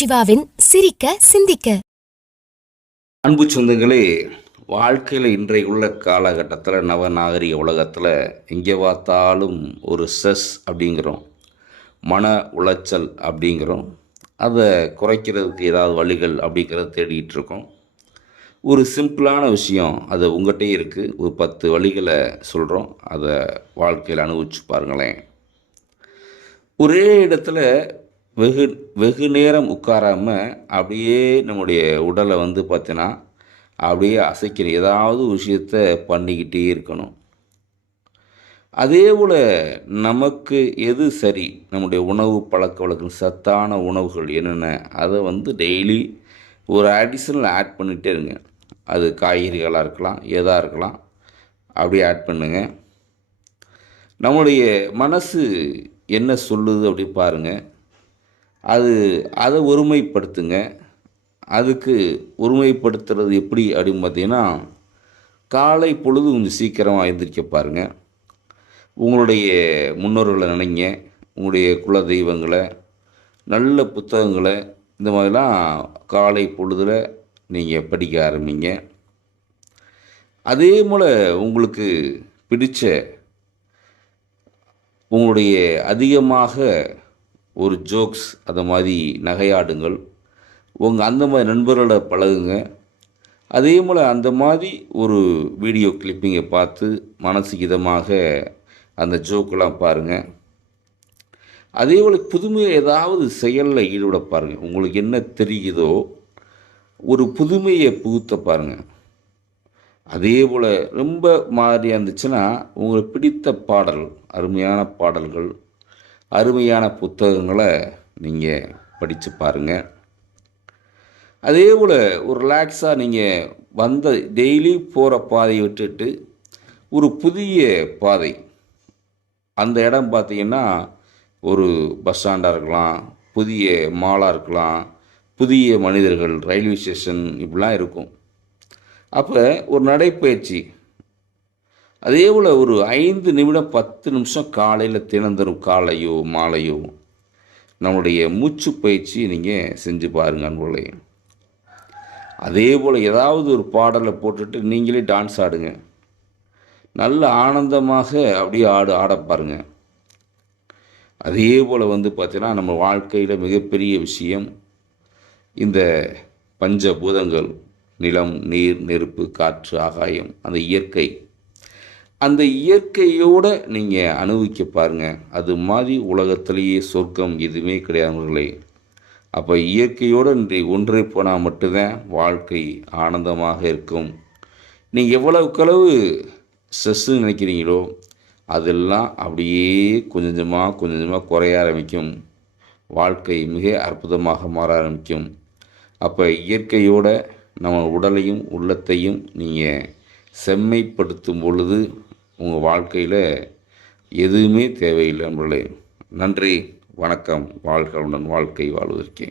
சிவாவின் சிரிக்க சிந்திக்க. அன்பு சொந்தங்களே வாழ்க்கையில் இன்றைய உள்ள காலகட்டத்தில் நவநாகரிக உலகத்தில் எங்கே பார்த்தாலும் ஒரு செஸ் அப்படிங்கிறோம் மன உளைச்சல் அப்படிங்கிறோம் அதை குறைக்கிறதுக்கு ஏதாவது வழிகள் அப்படிங்கிறத தேடிகிட்டு இருக்கோம். ஒரு சிம்பிளான விஷயம் அது உங்கள்கிட்டே இருக்குது ஒரு பத்து வழிகளை சொல்கிறோம் அதை வாழ்க்கையில் அனுபவிச்சு பாருங்களேன். ஒரே இடத்துல வெகு வெகு நேரம் உட்காராமல் அப்படியே நம்முடைய உடலை வந்து பார்த்தீங்கன்னா அப்படியே அசைக்கிற ஏதாவது விஷயத்த பண்ணிக்கிட்டே இருக்கணும். அதே போல் நமக்கு எது சரி? நம்முடைய உணவு பழக்க வழக்கம் சத்தான உணவுகள் என்னென்ன? அதை வந்து டெய்லி ஒரு அடிஷனல் ஆட் பண்ணிகிட்டே இருங்க. அது காய்கறிகளாக இருக்கலாம் எதாக இருக்கலாம் அப்படியே ஆட் பண்ணுங்க. நம்முடைய மனசு என்ன சொல்லுது அப்படி பாருங்கள் அது அதை ஒருமைப்படுத்துங்க. அதுக்கு ஒருமைப்படுத்துறது எப்படி அப்படின்னு பார்த்தீங்கன்னா காலை பொழுது கொஞ்சம் சீக்கிரமாக எழுந்திரிக்க பாருங்கள் உங்களுடைய முன்னோர்களை நினைங்க. உங்களுடைய குல தெய்வங்களை நல்ல புத்தகங்களை இந்த மாதிரிலாம் காலை பொழுதில் நீங்கள் படிக்க ஆரம்பிங்க. அதே போல் உங்களுக்கு பிடித்த உங்களுடைய அதிகமாக ஒரு ஜோக்ஸ் அதை மாதிரி நகையாடுங்கள். உங்கள் அந்த மாதிரி நண்பர்களோட பழகுங்க. அதே போல் அந்த மாதிரி ஒரு வீடியோ கிளிப்பிங்கை பார்த்து மனசுக்கு இதமாக அந்த ஜோக்கெல்லாம் பாருங்கள் அதே போல் புதுமையை ஏதாவது செயலில் ஈடுபட பாருங்கள் உங்களுக்கு என்ன தெரியுதோ ஒரு புதுமையை புகுத்த பாருங்கள் அதே போல் ரொம்ப மாதிரியாக இருந்துச்சுன்னா உங்களுக்கு பிடித்த பாடல் அருமையான பாடல்கள் அருமையான புத்தகங்களை நீங்கள் படித்து பாருங்கள் அதே போல் ஒரு ரிலாக்ஸாக நீங்கள் வந்த டெய்லி போகிற பாதையை விட்டுட்டு ஒரு புதிய பாதை. அந்த இடம் பார்த்தீங்கன்னா ஒரு பஸ் ஸ்டாண்டாக இருக்கலாம் புதிய மாலாக இருக்கலாம் புதிய மனிதர்கள் ரயில்வே ஸ்டேஷன் இப்படிலாம் இருக்கும். அப்போ ஒரு நடைப்பயிற்சி அதே போல் ஒரு ஐந்து நிமிடம் பத்து நிமிஷம் காலையில் தினந்தரும் காலையோ மாலையோ நம்மளுடைய மூச்சு பயிற்சி நீங்கள் செஞ்சு பாருங்க அன்புகளே. அதே போல் ஏதாவது ஒரு பாடலை போட்டுட்டு நீங்களே டான்ஸ் ஆடுங்க. நல்ல ஆனந்தமாக அப்படியே ஆடு ஆட பாருங்க. அதே போல் வந்து பார்த்தீங்கன்னா நம்ம வாழ்க்கையில் மிகப்பெரிய விஷயம் இந்த பஞ்சபூதங்கள் நிலம் நீர் நெருப்பு காற்று ஆகாயம் அந்த இயற்கை அந்த இயற்கையோடு நீங்கள் அனுபவிக்க பாருங்கள் அது மாதிரி உலகத்திலேயே சொர்க்கம் எதுவுமே கிடையாதுங்களே அப்போ இயற்கையோடு இன்றைய ஒன்றே போனால் மட்டும்தான் வாழ்க்கை ஆனந்தமாக இருக்கும். நீங்கள் எவ்வளவுக்களவு ஸ்ட்ரெஸ்ஸு நினைக்கிறீங்களோ அதெல்லாம் அப்படியே கொஞ்சம் கொஞ்சமாக கொஞ்சம் கொஞ்சமாக குறைய ஆரம்பிக்கும். வாழ்க்கை மிக அற்புதமாக மாற ஆரம்பிக்கும். அப்போ இயற்கையோட நம்ம உடலையும் உள்ளத்தையும் நீங்கள் செம்மைப்படுத்தும் பொழுது உங்கள் வாழ்க்கையில் எதுவுமே தேவையில்லை நம்மளே நன்றி வணக்கம் வாழ்களுடன் வாழ்க்கை வாழ்வதற்கே.